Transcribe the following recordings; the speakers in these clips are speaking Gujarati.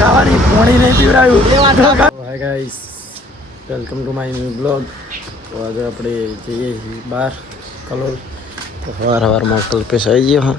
ખાવાની પાણી નહીં પીવડાવ્યું. Hi guys, welcome to my new blog. તો આજે આપણે જઈએ છીએ બહાર કલોલ. તો સવારમાં કલ્પેશ આવી ગયો હા.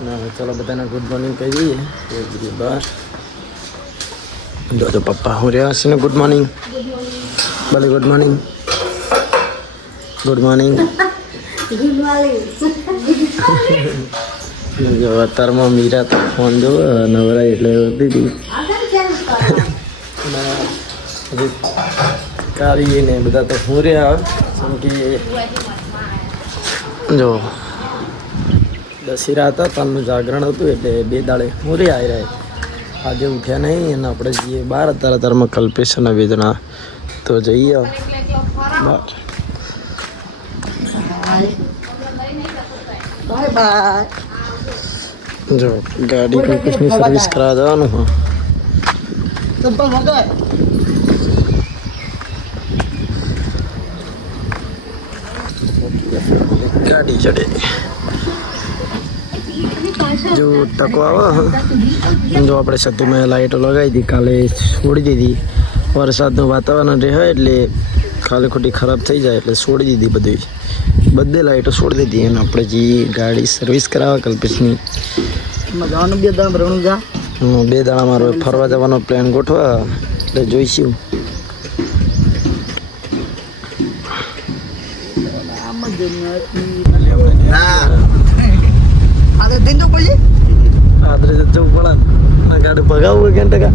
અને ચલો બધાને ગુડ મોર્નિંગ કહી દઈએ. તો જઈએ બહાર. જો પપ્પા હું રહ્યા છે ને ગુડ મોર્નિંગ. ભલે ગુડ મોર્નિંગ. Good morning. જો અત્યારમાં મીરા તો ફોન જોવો નવરાય એટલે દીધી કાઢીએ ને બધા તો હું રહ્યા કેમ કે જો દશેરા હતા તારનું જાગરણ હતું એટલે 2 દાડે હું રહ્યા આવી રહ્યા. આજે ઉઠ્યા નહીં અને આપણે જઈએ બહાર. અત્યારમાં કલ્પેશ અને વેદના તો જઈએ બહાર. Bye bye. જો ગાડી કલ્પેશની સર્વિસ કરાવવા જવાનું હા. ગાડી ચડે જો ટકો આવે. જો આપણે સતુમાં લાઈટો લગાવી હતી, કાલે છોડી દીધી. વરસાદનું વાતાવરણ રહે એટલે ખાલી ખોટી ખરાબ થઈ જાય એટલે છોડી દીધી બધે લાઈટો છોડી દીધી. અને આપણે જે ગાડી સર્વિસ કરાવવા કલ્પેશની જવાનું 2 દાડા રણુજા. 2 દાડા મારો ફરવા જવાનો પ્લાન ગોઠવા એટલે જોઈશું. આદરે જવું પડે આ ગાડી ભગાવવું કે ટકા.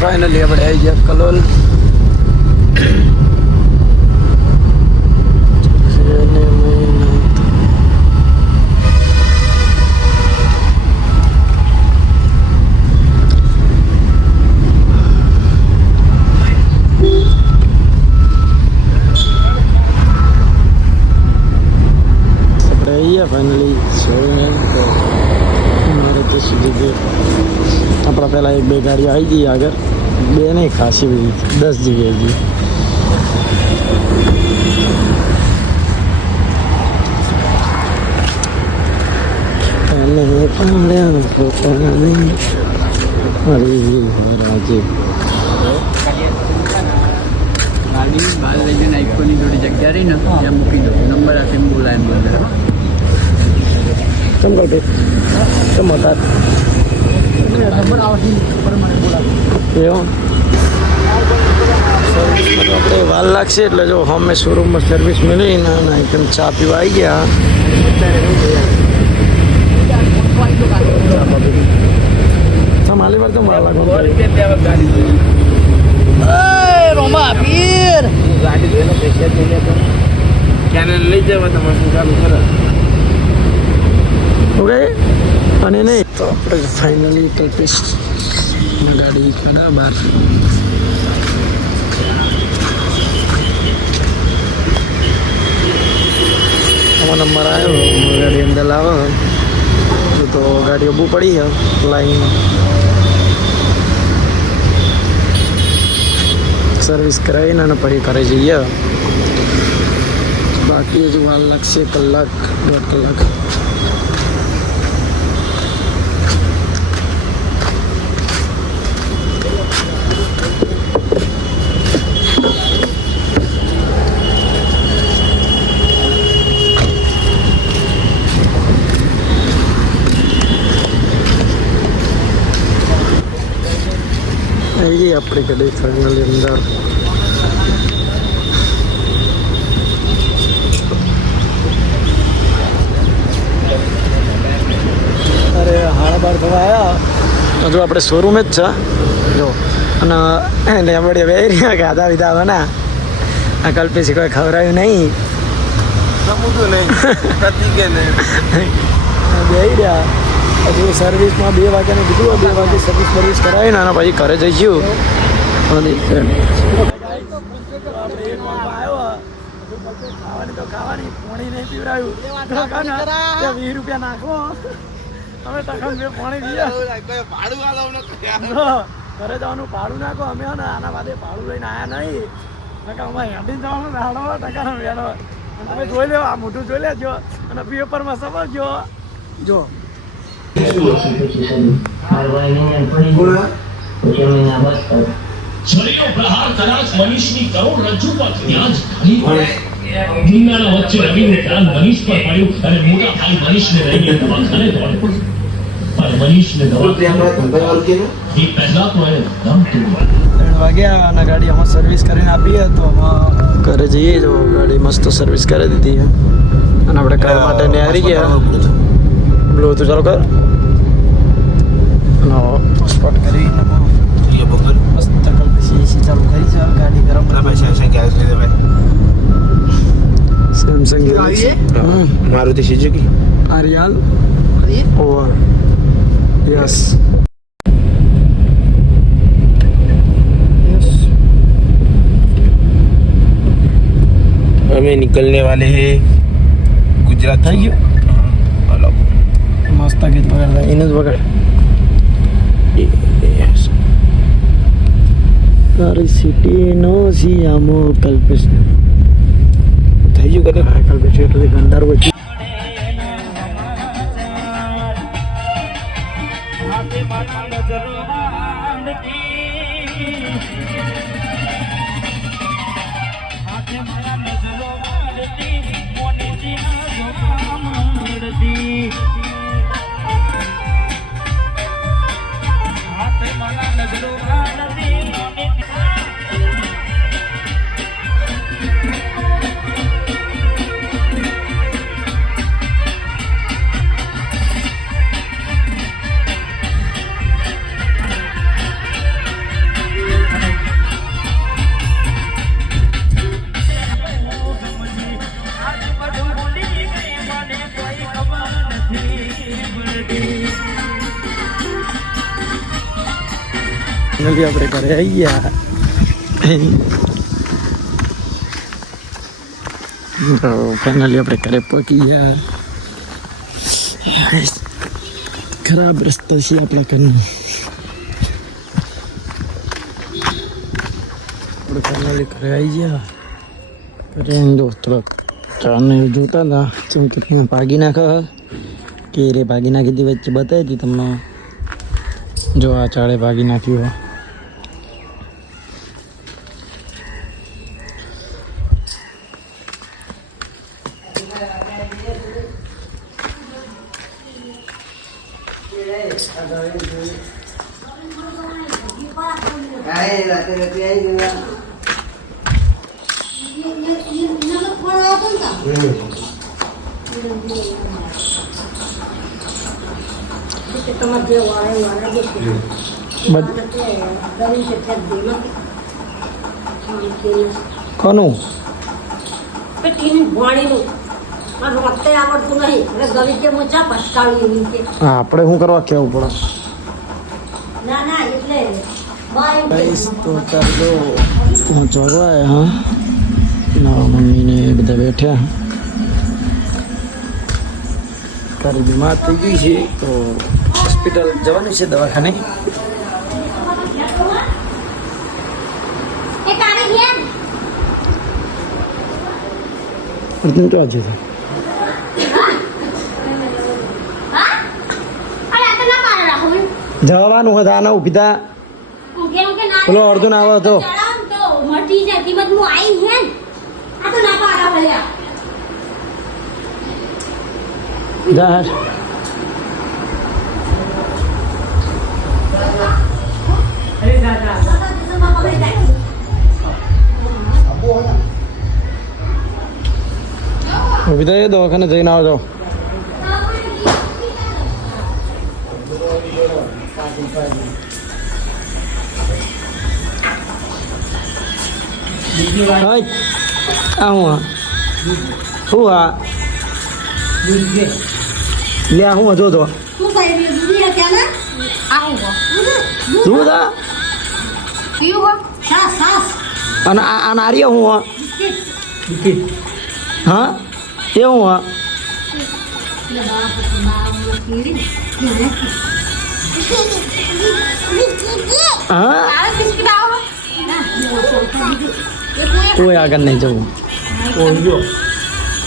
ફાઇનલી આપણે આવી ગયા કલોલ. ફાઇનલી મારે તો સુધી આપણા પહેલાં 1-2 ગાડીઓ આવી જઈએ આગળ. 2 નહીં ખાસી બધી 10 જગ્યાએ જઈએ. રાજે ગાડી બહાર લઈ જઈને આઈકોની જોડે જગ્યા રહી ને ત્યાં મૂકી દો. નંબર આપે એમ બોલાય અંદર ચંબલ મોટા નંબર આવતી પ્રમાણે બોલાવે. એવું સર્વિસમાં તો આપણે વાર લાગશે એટલે જો અમે શોરૂમમાં સર્વિસ મળી ને એકદમ ચા પીવા આવી ગયા. માલી પર તો વાર લાગો રોમા પીર ગાડી જોઈને પૈસા થઈ ગયા તો ક્યાં લઈ જવા તમારે ચાલુ કરે. ઓકે અને નહીં તો આપણે ફાઇનલી કલ્પેશ ગાડી કાઢા બહાર. આમાં નંબર આવ્યો ગાડી અંદર લાવો તો ગાડી ઊભું પડી છે લાઈનમાં. સર્વિસ કરાવીને અને પછી ઘરે જઈએ. બાકી હજુ વાર લાગશે 1-1.5 કલાક. આવી આપણી ગાડી ફાઇનલી અંદર. અરે 12:30 થવા આવ્યા હજુ આપણે શોરૂમ જ છે જો. અને એને આપણે બે રહ્યા ગાધા વિધા બના આ કલ્પેશ કોઈ ખવડાવ્યું નહીં. બે રહ્યા હજુ સર્વિસમાં 2 વાગ્યાને કીધું. 2 વાગે સર્વિસ કરાવીને અને પછી ઘરે જઈશું. ખાવાની પાણી નહીં પીવડાવ્યું. 20 રૂપિયા નાખો અમે ટકા પાણી પીએ. ઘરે જવાનું ભાડું નાખો અમે હે ને આના બાદે ભાડું લઈને આવ્યા નહીં નકા અમારે હેડી જવાનું રાડો ટકાનો વેડો અને તમે જોઈ લો આ મોટું જોઈ લેજો અને પેપરમાં સમજજો જો છરીનો પ્રહાર કદાચ મનીષની કરોડરજ્જુ પર ત્યાં જ ખાલી પડે. દુનિયાના વચ્ચે રવિને ધ્યાન મનીષ પર પડ્યું અને મોટા ભાઈ મનીષને લઈને દવાખાને દોડી પડ્યું. પણ મનીષને દવાખાને એ પહેલા તો એને દમ તોડ્યો. 3 વાગ્યા અને ગાડી અમે સર્વિસ કરીને આપીએ તો અમે ઘરે જઈએ જો ગાડી મસ્ત સર્વિસ કરી દીધી છે અને આપણે ઘર માટે નિહારી ગયા બ્લો તો ચાલો કર નો સ્પોટ કરી મસ્ત કલ પછી ચાલુ કરી છે ગાડી ગરમ સેમસંગ મારુતિ સુઝુકી આરિયાલ ઓવર યસ हमें निकलने वाले हैं गुजरात થઈ ગયું મસ્ત ગીત વગાડતા એને જ વગાડ તારી સિટી નો સિયામો કલ્પેશ થઈ ગયું કદે કલ્પેશ એટલે ગંધાર વચ્ચે ફાઇનલી આપણે ઘરે આવી ગયા ફાઇનલી આપણે ઘરે પહોંચી ગયા ખરાબ રસ્તો છે આપણા ઘરનો આપણે ફાઇનલી ઘરે આવી ગયા ઘરે દોસ્તો ચાને જોતા હતા કેમ કે ભાગી નાખે કે રે ભાગી નાખી હતી વચ્ચે બતાવી હતી તમને જો આ ચાળે ભાગી નાખ્યું કોનું આપણે શું કરવા કેવું પડે તો ચાલો પહોંચવા હા મારા મમ્મીને બધા બેઠ્યા તારી બીમાર થઈ ગઈ છે તો હોસ્પિટલ જવાનું છે દવાખાને અર્જુન તો આજે જવાનું હતા આના ઉભી થા પેલો અર્જુન આવ્યો હતો જા ઉભી થાય દવાખાને જઈને આવજો આ હું શું આ લે હું જો તો દૂધ અને આ નારિયેળ હું હા એવું હા હા કોઈ આગળ નહીં જવું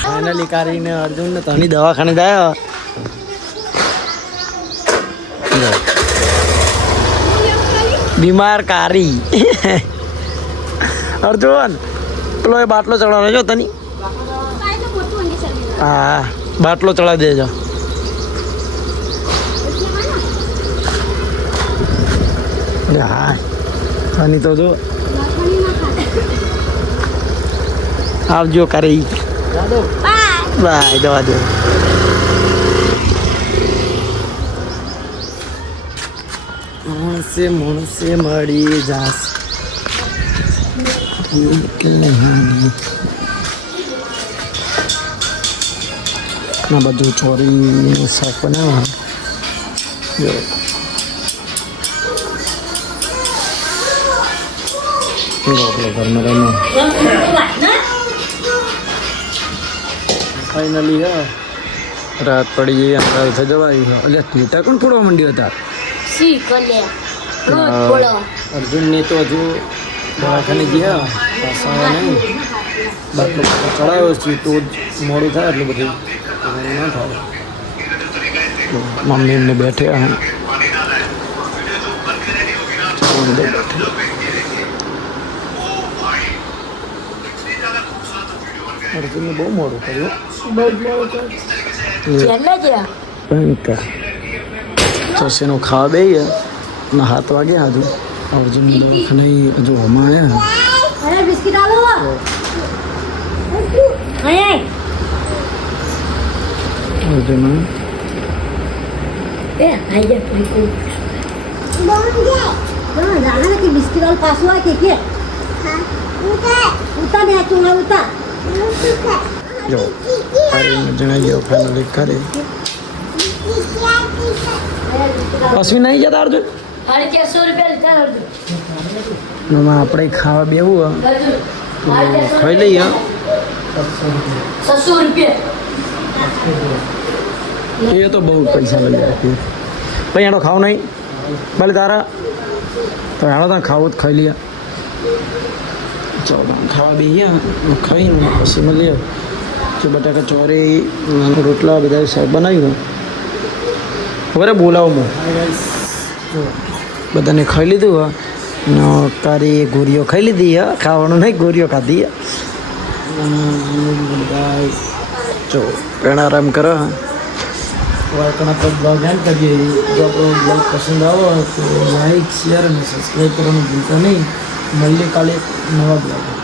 ફાઇનલી કારીને અર્જુન ને તની દવાખાને ગયા બીમાર કારી અર્જુન પેલો એ બાટલો ચડાવવાનો જો તની હા બાટલો ચડાવી દેજો હા તની તો જો આવજો કરી બાય જવા દો મોણસે મળી જાસ ના બધું ચોરી શાક બનાવવા જો ઘરમાં ફાઇનલી હા રાત પડી ગઈ અંતરાલ થઈ જવાય એટલે ટેટા કોણ ફોડવા માંડ્યો હતા અર્જુનને તો હજુ દવાખાને ગયા પાછા નહીં બાટલો ચડાવ્યો છે તો મોડું થાય એટલું બધું ના થાય મમ્મી એમને બેઠે અર્જુનને બહુ મોડું કર્યું ચશેનું ખાવા બે ગયા 7 વાગ્યા હજુ અર્જુન દવાખાને હજુ હમણાં અર્જુન बिस्किट वाला पास हुआ के उता दे तू उता જો જણાવી ફાઇનલી કરે અશ્વિન નહીં જતા અર્જુન એમાં આપણે ખાવા બેવું ખાઈ લઈએ 700 रुपये એ તો બહુ પૈસા લઈ આપીએ ભાઈ એનો ખાવ નહીં ભલે તારા તો એનો તને ખાવું જ ખાઈ લઈએ ચાલો ખાવા બેહીએ ખાઈને પછી મળીએ કે બટાકા ચોરી રોટલા બધા શાક બનાવ્યું હવે બોલાવું હું બધાને ખાઈ લીધું ને તારી ગોરીઓ ખાઈ લીધી ખાવાનું નહીં ગોરીઓ ખાધી જો પ્રાણારામ કરો વાળકણા પર બ્લોગ એન્ડ કરીએ જો આપણો બ્લોગ પસંદ આવો તો લાઈક શેર અને સબસ્ક્રાઈબ કરવાનું ભૂલતા નહીં મળીએ કાલે નવા બ્લોગ